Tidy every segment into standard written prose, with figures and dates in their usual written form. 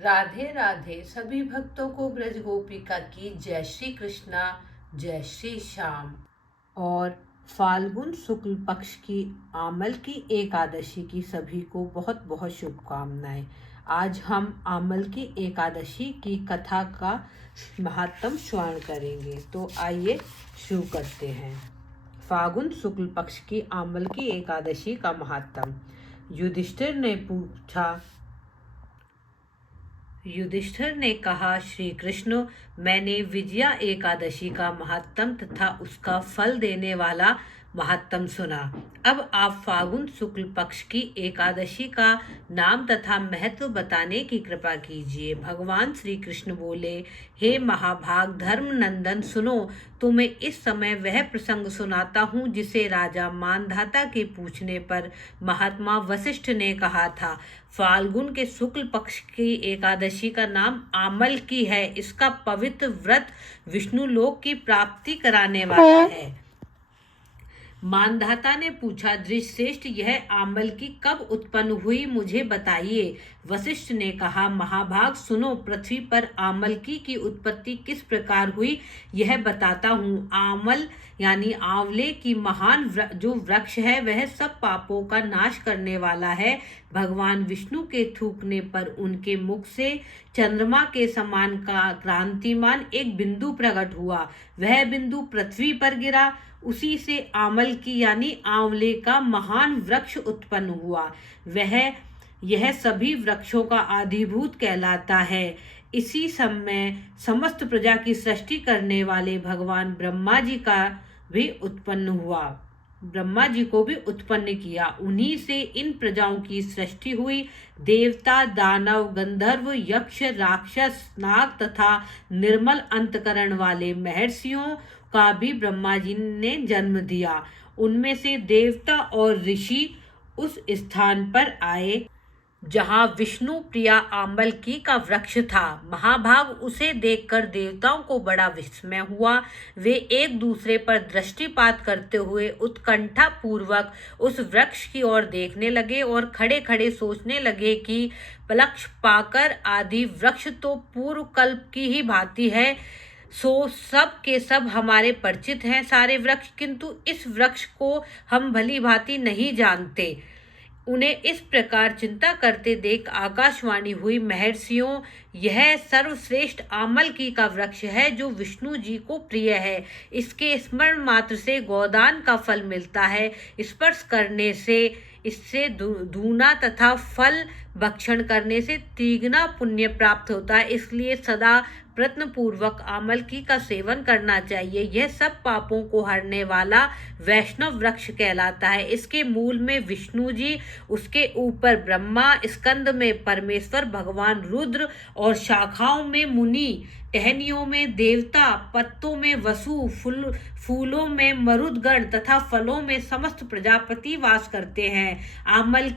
राधे राधे सभी भक्तों को ब्रज गोपिका की जय श्री कृष्णा, जय श्री श्याम। और फाल्गुन शुक्ल पक्ष की आमल की एकादशी की सभी को बहुत बहुत शुभकामनाएं। आज हम आमल की एकादशी की कथा का महात्म श्रवण करेंगे, तो आइए शुरू करते हैं। फाल्गुन शुक्ल पक्ष की आमल की एकादशी का महात्म। युधिष्ठिर ने कहा, श्री कृष्ण, मैंने विजया एकादशी का महात्म तथा उसका फल देने वाला महात्म सुना। अब आप फाल्गुन शुक्ल पक्ष की एकादशी का नाम तथा महत्व बताने की कृपा कीजिए। भगवान श्री कृष्ण बोले, हे महाभाग धर्म नंदन, सुनो, तुम्हें इस समय वह प्रसंग सुनाता हूँ जिसे राजा मानधाता के पूछने पर महात्मा वशिष्ठ ने कहा था। फाल्गुन के शुक्ल पक्ष की एकादशी का नाम आमल की है। इसका पवित्र व्रत विष्णु लोक की प्राप्ति कराने वाला है। मानधाता ने पूछा, धृतश्रेष्ठ, यह आमल की कब उत्पन्न हुई, मुझे बताइए। वशिष्ठ ने कहा, महाभाग सुनो, पृथ्वी पर आमल की उत्पत्ति किस प्रकार हुई यह बताता हूँ। आमल यानी आंवले की महान जो वृक्ष है वह सब पापों का नाश करने वाला है। भगवान विष्णु के थूकने पर उनके मुख से चंद्रमा के समान का क्रांतिमान एक बिंदु प्रकट हुआ। वह बिंदु पृथ्वी पर गिरा। उसी से आमल की यानी आंवले का महान वृक्ष उत्पन्न हुआ। यह सभी वृक्षों का आदिभूत कहलाता है। इसी समय समस्त प्रजा की सृष्टि करने वाले भगवान ब्रह्मा जी को भी उत्पन्न किया। उन्हीं से इन प्रजाओं की सृष्टि हुई। देवता, दानव, गंधर्व, यक्ष, राक्षस, नाग तथा निर्मल अंतकरण वाले महर्षियों का भी ब्रह्मा जी ने जन्म दिया। उनमें से देवता और ऋषि उस स्थान पर आए जहाँ विष्णु प्रिया आंबलकी का वृक्ष था। महाभाग, उसे देखकर देवताओं को बड़ा विस्मय हुआ। वे एक दूसरे पर दृष्टिपात करते हुए उत्कंठा पूर्वक उस वृक्ष की ओर देखने लगे और खड़े खड़े सोचने लगे कि लक्ष्य पाकर आदि वृक्ष तो पूर्व कल्प की ही भांति है। सब के सब हमारे परिचित हैं सारे वृक्ष, किंतु इस वृक्ष को हम भली भांति नहीं जानते। उन्हें इस प्रकार चिंता करते देख आकाशवाणी हुई, महर्षियों, यह सर्वश्रेष्ठ आमलकी का वृक्ष है जो विष्णु जी को प्रिय है। इसके स्मरण मात्र से गोदान का फल मिलता है। स्पर्श करने से इससे दूना तथा फल भक्षण करने से तिगुना पुण्य प्राप्त होता है। इसलिए सदा प्रयत्न पूर्वक आमलकी का सेवन करना चाहिए। यह सब पापों को हरने वाला वैष्णव वृक्ष कहलाता है। इसके मूल में विष्णु जी, उसके ऊपर ब्रह्मा, स्कंद में परमेश्वर भगवान रुद्र और शाखाओं में मुनि, टहनियों में देवता, पत्तों में वसु, फूलों में मरुदगण तथा फलों में समस्त प्रजापति वास करते हैं। आमल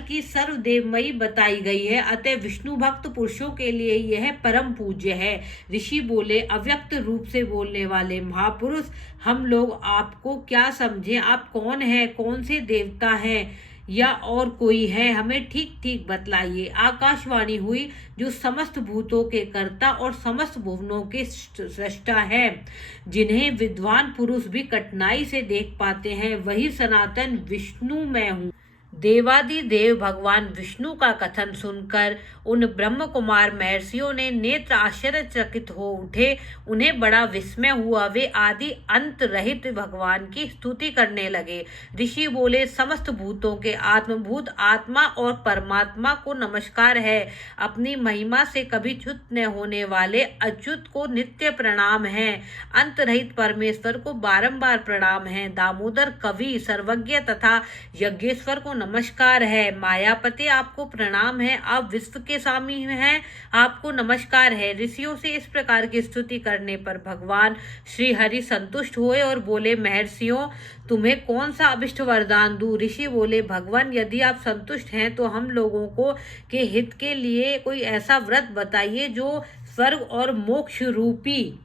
की सर्वदेवमयी बताई गई है। अतः विष्णु भक्त पुरुषों के लिए यह परम पूज्य है। ऋषि बोले, अव्यक्त रूप से बोलने वाले महापुरुष, हम लोग आपको क्या समझें? आप कौन हैं? कौन से देवता हैं या और कोई है? हमें ठीक ठीक बतलाइए। आकाशवाणी हुई, जो समस्त भूतों के कर्ता और समस्त भुवनों के सृष्टा है, जिन्हें विद्वान पुरुष भी कठिनाई से देख पाते हैं, वही सनातन विष्णु मैं हूँ। देवादि देव भगवान विष्णु का कथन सुनकर उन ब्रह्म कुमार महर्षियों ने नेत्र आश्चर्यचकित हो उठे। उन्हें बड़ा विस्मय हुआ। वे आदि अंत रहित भगवान की स्तुति करने लगे। ऋषि बोले, समस्त भूतों के आत्मभूत आत्मा और परमात्मा को नमस्कार है। अपनी महिमा से कभी च्युत न होने वाले अच्युत को नित्य प्रणाम है। अंत रहित परमेश्वर को बारंबार प्रणाम है। दामोदर कवि, सर्वज्ञ तथा यज्ञेश्वर को नमस्कार है। मायापति, आपको प्रणाम है। आप विश्व के स्वामी हैं, आपको नमस्कार है। ऋषियों से इस प्रकार की स्तुति करने पर भगवान श्री हरि संतुष्ट हुए और बोले, महर्षियों, तुम्हें कौन सा अभिष्ट वरदान दूं? ऋषि बोले, भगवान, यदि आप संतुष्ट हैं तो हम लोगों को के हित के लिए कोई ऐसा व्रत बताइए जो स्वर्ग और मोक्ष रूपी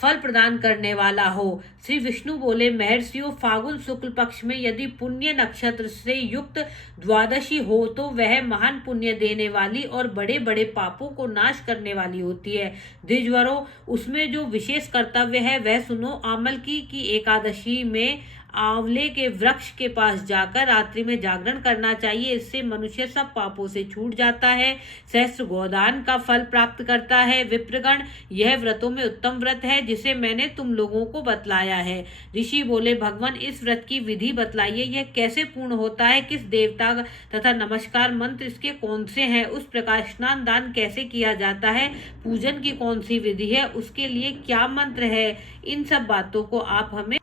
फल प्रदान करने वाला हो। श्री विष्णु बोले, महर्षियों, फागुन शुक्ल पक्ष में यदि पुण्य नक्षत्र से युक्त द्वादशी हो तो वह महान पुण्य देने वाली और बड़े बड़े पापों को नाश करने वाली होती है। द्विजवरों, उसमें जो विशेष कर्तव्य है वह सुनो। आमल की एकादशी में आंवले के वृक्ष के पास जाकर रात्रि में जागरण करना चाहिए। इससे मनुष्य सब पापों से छूट जाता है, सहस्त्र गोदान का फल प्राप्त करता है। विप्रगण, यह व्रतों में उत्तम व्रत है जिसे मैंने तुम लोगों को बतलाया है। ऋषि बोले, भगवान, इस व्रत की विधि बतलाइए, यह कैसे पूर्ण होता है, किस देवता तथा नमस्कार मंत्र इसके कौन से हैं, उस प्रकार स्नान दान कैसे किया जाता है, पूजन की कौन सी विधि है, उसके लिए क्या मंत्र है, इन सब बातों को आप हमें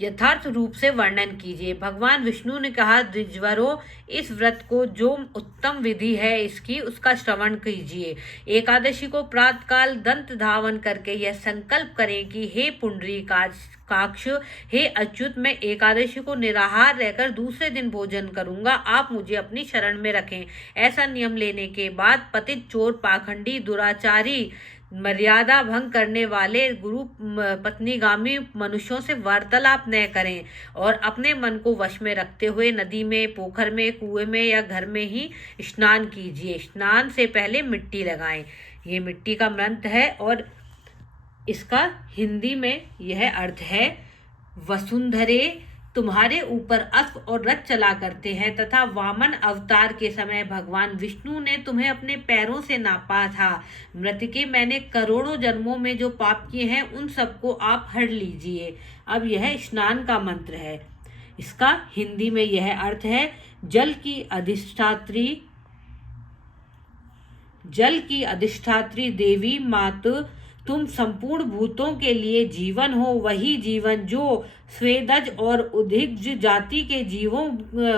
यथार्थ रूप से वर्णन कीजिए। भगवान विष्णु ने कहा, द्विजवरों, इस व्रत को जो उत्तम विधि है इसकी उसका श्रवण कीजिए। एकादशी को प्रातःकाल दंत धावन करके यह संकल्प करें कि हे पुंडरीकाक्ष, हे अच्युत, मैं एकादशी को निराहार रहकर दूसरे दिन भोजन करूंगा, आप मुझे अपनी शरण में रखें। ऐसा नियम लेने के बाद पतित, चोर, पाखंडी, दुराचारी, मर्यादा भंग करने वाले गुरु पत्नीगामी मनुष्यों से वार्तालाप न करें और अपने मन को वश में रखते हुए नदी में, पोखर में, कुएं में या घर में ही स्नान कीजिए। स्नान से पहले मिट्टी लगाएं। ये मिट्टी का मंत्र है और इसका हिंदी में यह अर्थ है, वसुंधरे, तुम्हारे ऊपर अश्व और रथ चला करते हैं तथा वामन अवतार के समय भगवान विष्णु ने तुम्हें अपने पैरों से नापा था। मृतके, मैंने करोड़ों जन्मों में जो पाप किए हैं उन सबको आप हर लीजिए। अब यह स्नान का मंत्र है। इसका हिंदी में यह अर्थ है, जल की अधिष्ठात्री देवी मात, तुम संपूर्ण भूतों के लिए जीवन हो, वही जीवन जो स्वेदज और उद्भिज जाति के जीवों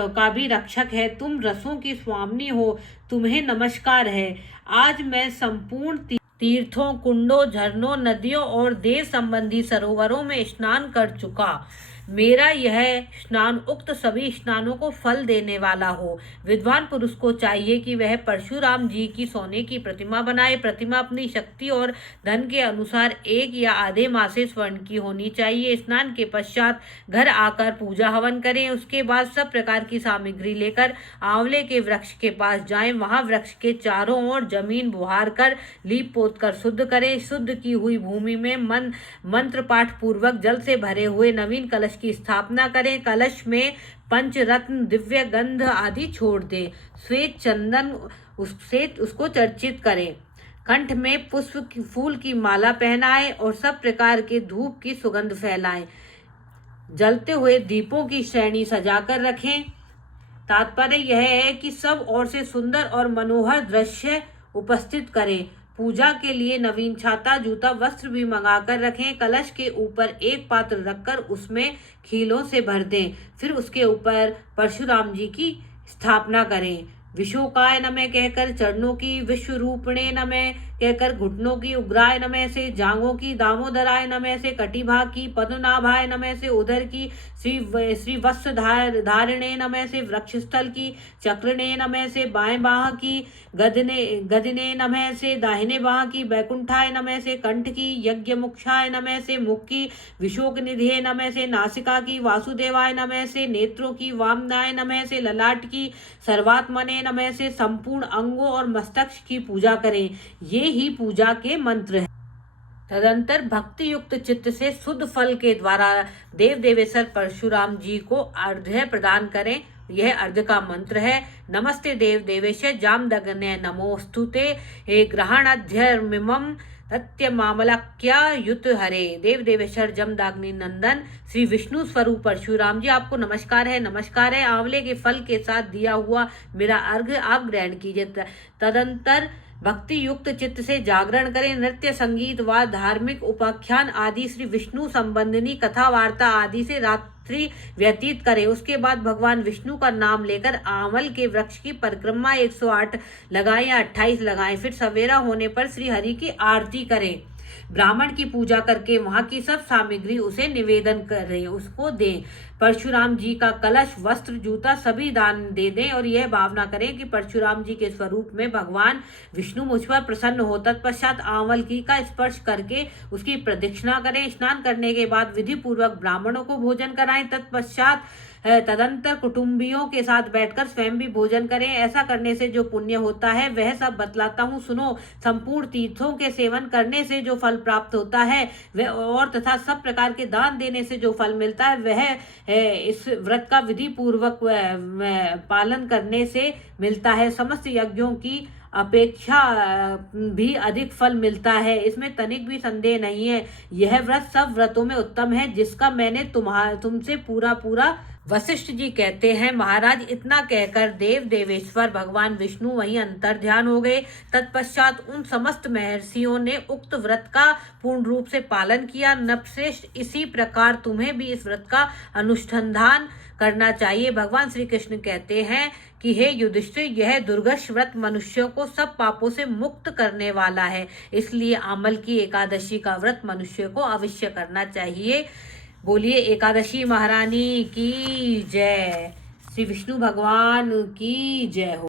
का भी रक्षक है। तुम रसों की स्वामिनी हो, तुम्हें नमस्कार है। आज मैं संपूर्ण तीर्थों, कुंडों, झरनों, नदियों और देव संबंधी सरोवरों में स्नान कर चुका। मेरा यह स्नान उक्त सभी स्नानों को फल देने वाला हो। विद्वान पुरुष को चाहिए कि वह परशुराम जी की सोने की प्रतिमा बनाए। प्रतिमा अपनी शक्ति और धन के अनुसार 1 या आधे मासे स्वर्ण की होनी चाहिए। स्नान के पश्चात घर आकर पूजा हवन करें। उसके बाद सब प्रकार की सामग्री लेकर आंवले के वृक्ष के पास जाएं। वहां वृक्ष के चारों ओर जमीन बुहार कर लीप पोत कर शुद्ध करें। शुद्ध की हुई भूमि में मंत्र पाठ पूर्वक जल से भरे हुए नवीन कलश की स्थापना करें। कलश में पंचरत्न, दिव्य गंध आदि छोड़ दें। श्वेत चंदन उससे उसको चर्चित करें। कंठ में पुष्प फूल की माला पहनाएं और सब प्रकार के धूप की सुगंध फैलाएं। जलते हुए दीपों की श्रेणी सजाकर रखें। तात्पर्य यह है कि सब ओर से सुंदर और मनोहर दृश्य उपस्थित करें। पूजा के लिए नवीन छाता, जूता, वस्त्र भी मंगाकर रखें। कलश के ऊपर एक पात्र रखकर उसमें खीलों से भर दें। फिर उसके ऊपर परशुराम जी की स्थापना करें। विशोकाय नमः कहकर चरणों की, विश्वरूपणे नमः कहकर घुटनों की, उग्राय नमः से जांघों की, दामोदराय नमः से कटिभाग की, पद्मनाभाय नमः से उदर की, श्री वत्स धारणे नमः से वक्षस्थल की, चक्रणे नमः से बाएं बाह की, गदने नमः से दाहिने बाह की, बैकुंठाय नमः से कंठ की, यज्ञमुक्षाय नमः से मुख की, विशोक निधे नमः से नासिका की, वासुदेवाय नमः से नेत्रों की, वामनाय नमः से ललाट की, सर्वात्मने नमः से संपूर्ण अंगों और मस्तक की पूजा करें। ये ही पूजा के मंत्र हैं। तदंतर भक्ति युक्त चित्त से शुद्ध फल के द्वारा देव देवेश्वर परशुराम जी को अर्घ्य प्रदान करें। यह अर्घ्य का मंत्र है, नमस्ते देव देवेश जामदग्ने नमोस्तुते, हे ग्रहणाध्यर्मिमं सत्य मामलाक्या युत हरे। देव देवेश्वर जमदाग्नि नंदन श्री विष्णु स्वरूप परशुराम जी, आपको नमस्कार है। नमस्कार है। आंवले के फल के साथ दिया हुआ मेरा अर्घ्य आप ग्रहण कीजिए। तदंतर भक्ति युक्त चित्त से जागरण करें। नृत्य, संगीत व धार्मिक उपाख्यान आदि श्री विष्णु संबंधिनी कथा वार्ता आदि से रात्रि व्यतीत करें। उसके बाद भगवान विष्णु का नाम लेकर आंवल के वृक्ष की परिक्रमा 108 लगाएं या 28 लगाएं। फिर सवेरा होने पर श्री हरि की आरती करें। ब्राह्मण की पूजा करके वहां की सब सामग्री उसे निवेदन करें, उसको दें। परशुराम जी का कलश, वस्त्र, जूता सभी दान दे दें और यह भावना करें कि परशुराम जी के स्वरूप में भगवान विष्णु मुझ पर प्रसन्न हो। तत्पश्चात आंवलकी का स्पर्श करके उसकी प्रदक्षिणा करें। स्नान करने के बाद विधि पूर्वक ब्राह्मणों को भोजन कराएं। तत्पश्चात तदंतर कुटुंबियों के साथ बैठकर स्वयं भी भोजन करें। ऐसा करने से जो पुण्य होता है वह सब बतलाता हूँ, सुनो। संपूर्ण तीर्थों के सेवन करने से जो फल प्राप्त होता है वह, और तथा सब प्रकार के दान देने से जो फल मिलता है वह इस व्रत का विधि पूर्वक पालन करने से मिलता है। समस्त यज्ञों की अपेक्षा भी अधिक फल मिलता है, इसमें तनिक भी संदेह नहीं है। यह व्रत सब व्रतों में उत्तम है, जिसका मैंने तुमसे पूरा वशिष्ठ जी कहते हैं, महाराज इतना कहकर देव देवेश्वर भगवान विष्णु वहीं अंतर्ध्यान हो गए। तत्पश्चात उन समस्त महर्षियों ने उक्त व्रत का पूर्ण रूप से पालन किया। नृपश्रेष्ठ, इसी प्रकार तुम्हें भी इस व्रत का अनुष्ठान करना चाहिए। भगवान श्री कृष्ण कहते हैं कि हे युधिष्ठिर, यह दुर्गश व्रत मनुष्यों को सब पापों से मुक्त करने वाला है, इसलिए अमल की एकादशी का व्रत मनुष्य को अवश्य करना चाहिए। बोलिए एकादशी महारानी की जय, श्री विष्णु भगवान की जय हो।